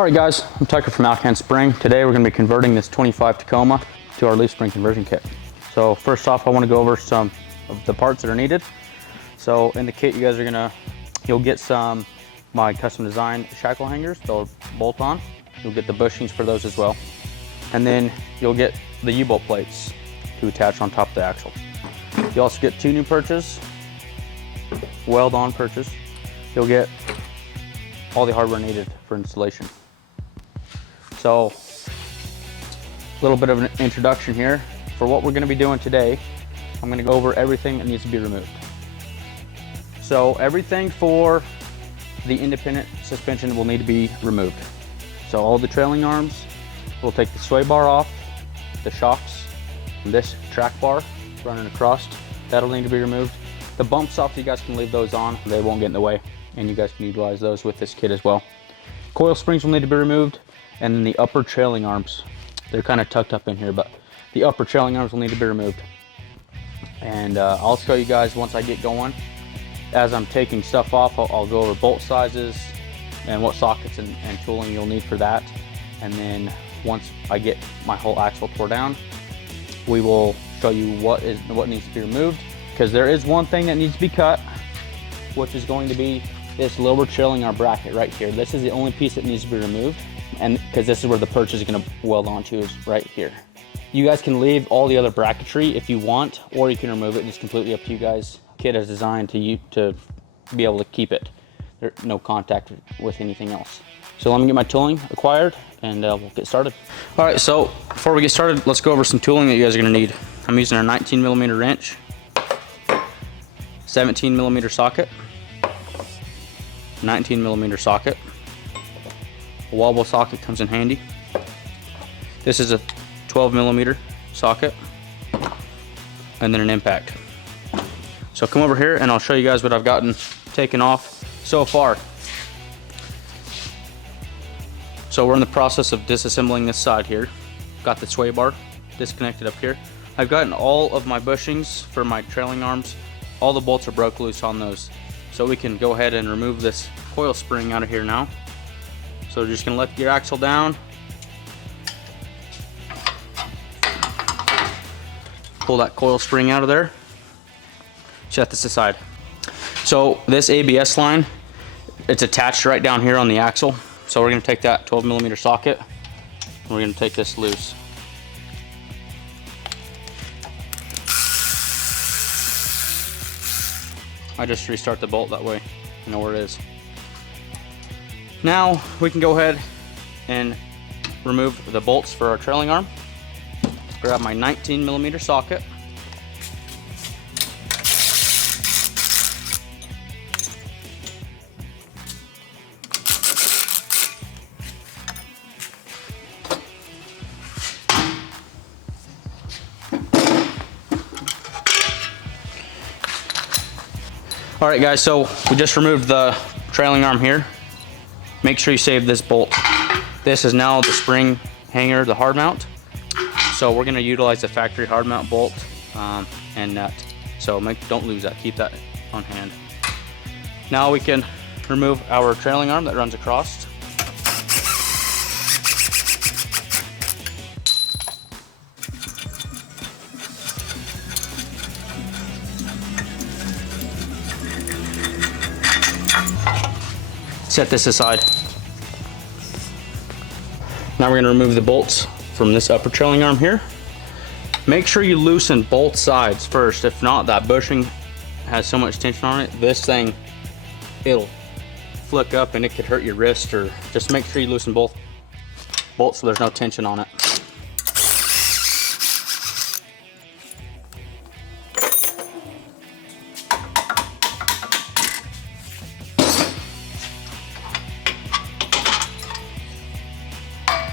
All right guys, I'm Tucker from Alcan Spring. Today we're going to be converting this 25 Tacoma to our leaf spring conversion kit. So first off, I want to go over some of the parts that are needed. So in the kit you'll get some my custom designed shackle hangers. They'll bolt on. You'll get the bushings for those as well. And then you'll get the U-bolt plates to attach on top of the axle. You also get two new perches, weld on perches. You'll get all the hardware needed for installation. So, a little bit of an introduction here. For what we're going to be doing today, I'm going to go over everything that needs to be removed. So everything for the independent suspension will need to be removed. So all the trailing arms, we'll take the sway bar off, the shocks, and this track bar running across, that'll need to be removed. The bump stops, you guys can leave those on, they won't get in the way, and you guys can utilize those with this kit as well. Coil springs will need to be removed, and then the upper trailing arms, they're kind of tucked up in here, but the upper trailing arms will need to be removed. And I'll show you guys once I get going. As I'm taking stuff off, I'll go over bolt sizes and what sockets and tooling you'll need for that. And then once I get my whole axle tore down, we will show you what needs to be removed, because there is one thing that needs to be cut, which is going to be this lower trailing arm bracket right here. This is the only piece that needs to be removed, and because this is where the perch is going to weld onto, is right here. You guys can leave all the other bracketry if you want, or you can remove it. It's completely up to you guys. Kit is designed to be able to keep it. There's no contact with anything else. So let me get my tooling acquired and we'll get started. All right, so before we get started, let's go over some tooling that you guys are gonna need. I'm using a 19mm wrench, 17mm socket, 19mm socket. A wobble socket comes in handy. This is a 12mm socket, and then an impact. So come over here and I'll show you guys what I've gotten taken off so far. So we're in the process of disassembling this side here. Got the sway bar disconnected up here. I've gotten all of my bushings for my trailing arms. All the bolts are broke loose on those. So we can go ahead and remove this coil spring out of here now. So we're just gonna let your axle down. Pull that coil spring out of there. Set this aside. So this ABS line, it's attached right down here on the axle. So we're gonna take that 12mm socket and we're gonna take this loose. I just restart the bolt, that way you know where it is. Now we can go ahead and remove the bolts for our trailing arm. Grab my 19mm socket. All right guys, so we just removed the trailing arm here. Make sure you save this bolt. This is now the spring hanger, the hard mount. So we're gonna utilize the factory hard mount bolt and nut. So don't lose that, keep that on hand. Now we can remove our trailing arm that runs across. Set this aside. Now we're going to remove the bolts from this upper trailing arm here. Make sure you loosen both sides first. If not, that bushing has so much tension on it, this thing, it'll flick up and it could hurt your wrist, or just make sure you loosen both bolts so there's no tension on it.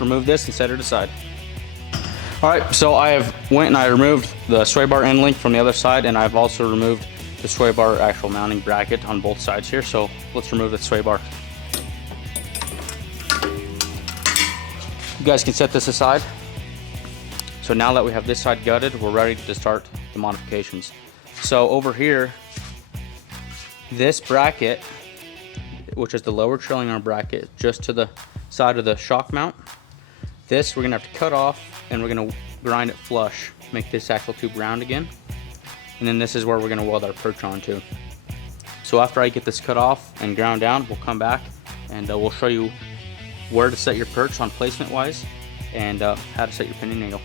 Remove this and set it aside. All right, so I went and I removed the sway bar end link from the other side, and I've also removed the sway bar actual mounting bracket on both sides here. So let's remove the sway bar. You guys can set this aside. So now that we have this side gutted, we're ready to start the modifications. So over here, this bracket, which is the lower trailing arm bracket, just to the side of the shock mount. This we're gonna have to cut off, and we're gonna grind it flush, make this axle tube round again. And then this is where we're gonna weld our perch onto. So after I get this cut off and ground down, we'll come back and we'll show you where to set your perch on placement wise, and how to set your pinion angle.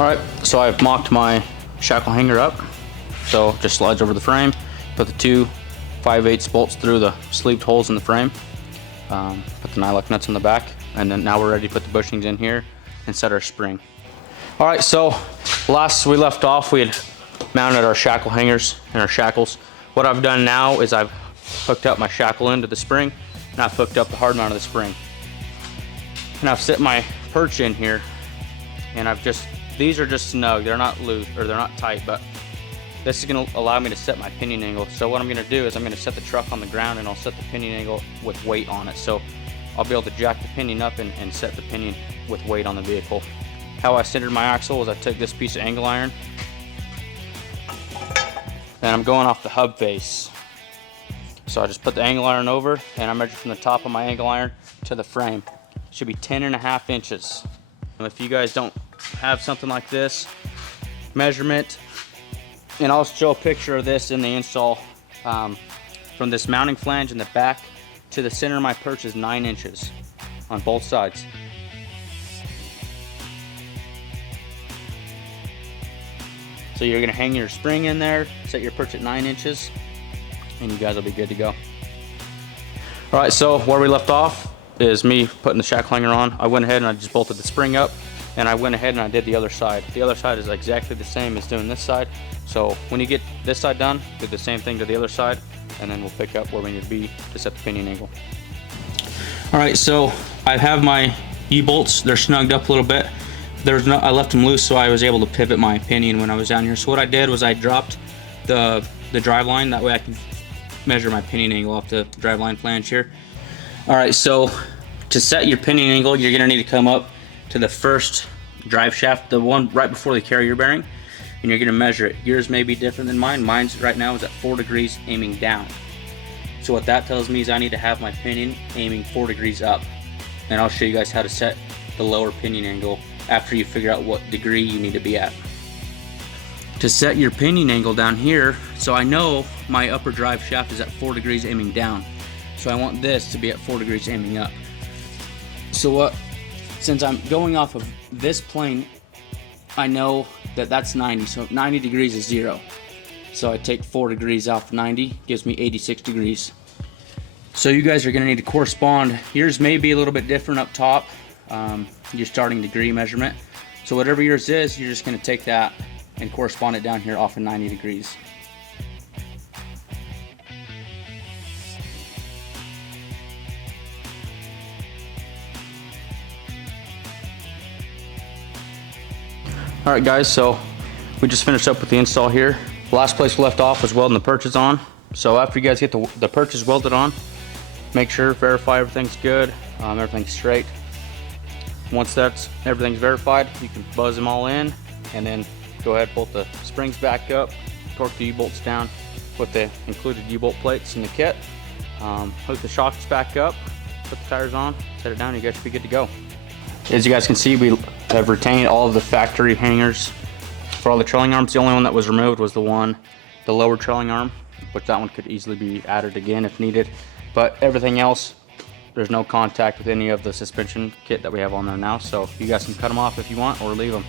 Alright, so I've mocked my shackle hanger up, so it just slides over the frame. Put the two 5/8 bolts through the sleeved holes in the frame, put the nylock nuts on the back, and then now we're ready to put the bushings in here and set our spring. Alright, so last we left off, we had mounted our shackle hangers and our shackles. What I've done now is I've hooked up my shackle into the spring, and I've hooked up the hard mount of the spring. And I've set my perch in here, and these are just snug, they're not loose, or they're not tight, but this is gonna allow me to set my pinion angle. So what I'm gonna do is I'm gonna set the truck on the ground, and I'll set the pinion angle with weight on it. So I'll be able to jack the pinion up and set the pinion with weight on the vehicle. How I centered my axle was I took this piece of angle iron, and I'm going off the hub face. So I just put the angle iron over, and I measure from the top of my angle iron to the frame. It should be 10.5 inches. If you guys don't have something like this measurement, and I'll show a picture of this in the install, from this mounting flange in the back to the center of my perch is 9 inches on both sides. So you're gonna hang your spring in there, set your perch at 9 inches, and you guys will be good to go. All right, so where we left off is me putting the shackle hanger on. I went ahead and I just bolted the spring up, and I went ahead and I did the other side. The other side is exactly the same as doing this side. So when you get this side done, do the same thing to the other side, and then we'll pick up where we need to be to set the pinion angle. All right, so I have my U-bolts. They're snugged up a little bit. I left them loose so I was able to pivot my pinion when I was down here. So what I did was I dropped the drive line. That way I can measure my pinion angle off the drive line flange here. All right, so to set your pinion angle, you're gonna need to come up to the first drive shaft, the one right before the carrier bearing, and you're gonna measure it. Yours may be different than mine. Mine's right now is at 4 degrees aiming down. So what that tells me is I need to have my pinion aiming 4 degrees up. And I'll show you guys how to set the lower pinion angle after you figure out what degree you need to be at. To set your pinion angle down here, so I know my upper drive shaft is at 4 degrees aiming down. So I want this to be at 4 degrees aiming up. So since I'm going off of this plane, I know that that's 90, so 90 degrees is 0. So I take 4 degrees off 90, gives me 86 degrees. So you guys are gonna need to correspond. Yours may be a little bit different up top, your starting degree measurement. So whatever yours is, you're just gonna take that and correspond it down here off of 90 degrees. All right guys, so we just finished up with the install here. The last place we left off was welding the perches on. So after you guys get the perches welded on, make sure, verify everything's good, everything's straight. Once everything's verified, you can buzz them all in, and then go ahead, bolt the springs back up, torque the U-bolts down with the included U-bolt plates in the kit, hook the shocks back up, put the tires on, set it down, you guys should be good to go. As you guys can see, we have retained all of the factory hangers for all the trailing arms. The only one that was removed was the lower trailing arm, which that one could easily be added again if needed. But everything else, there's no contact with any of the suspension kit that we have on there now. So you guys can cut them off if you want, or leave them.